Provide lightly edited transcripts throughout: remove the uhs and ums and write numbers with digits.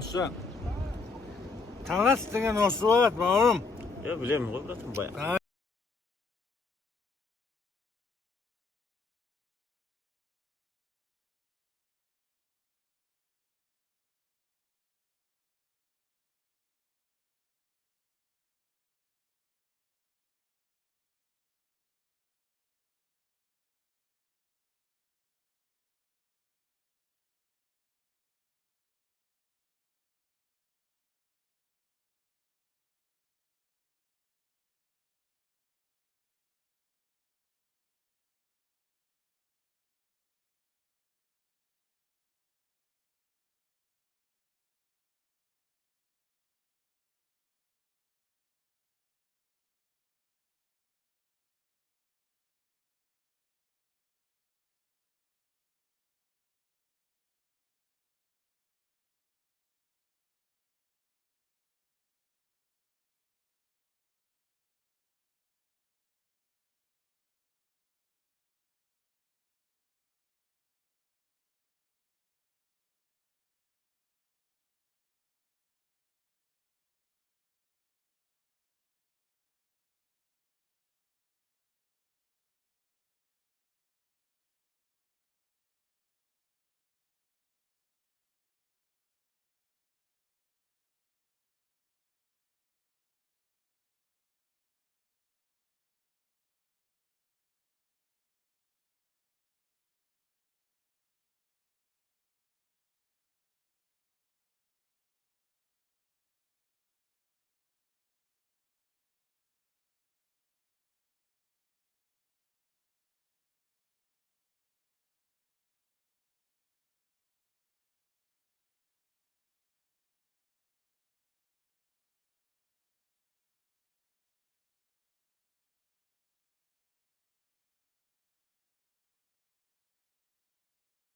Осы. Таңас деген осы болады, бауырым. Білемін ғой, братым, баяқ.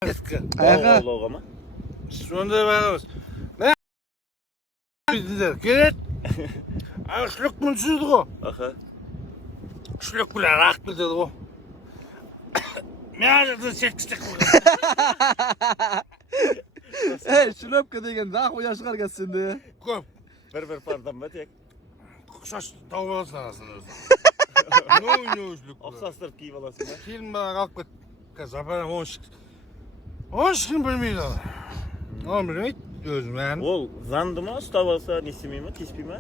Оғлауға ма? Сондай бағымыз. Біздер келет. Шлік мүнсізді ғо. Шлік білер ақ білдеді ғо. Мен ажырды сеткістік қылған. Шлепка деген ақ ұя шығар кәсінде. Көп. Бір пардан ба тек? Құшаш тауып аласың арасында өзі. Шлік. Оқсастырып кейіп аласың ба? Келін баған қалып кет. Қазір апарам 10 күн білмейді ол. Оны білмейді өзім ән. Ол заңды ма, ұстап алса, не істемей ма, теспей ма?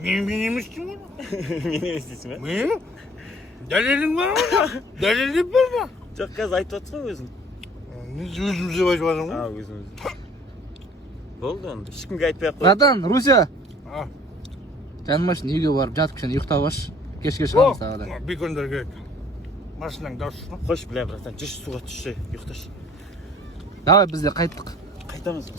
Мен емес деймін ғой. Мен емес дейсің ба? Мен? Дәлелің бар ғой? Дәлелдеп бар ма? Жоқ, қазір айтып жатсың өзің. Өзіміз деп айтып жатырмын ғой. Өзіміз. Болды онда. Ешкімге айтпай ақ қой. Братан, Руся. Жаным үшін үйге барып жатып кішкене ұйықтап аш. Кешке шығамыз тағы да. Бекондар керек. Машинаң дауыс ма? Қош, бля, братан, жүрші суға түсші, ұйықташы. Давай, біз де қайттық. Қайтамыз.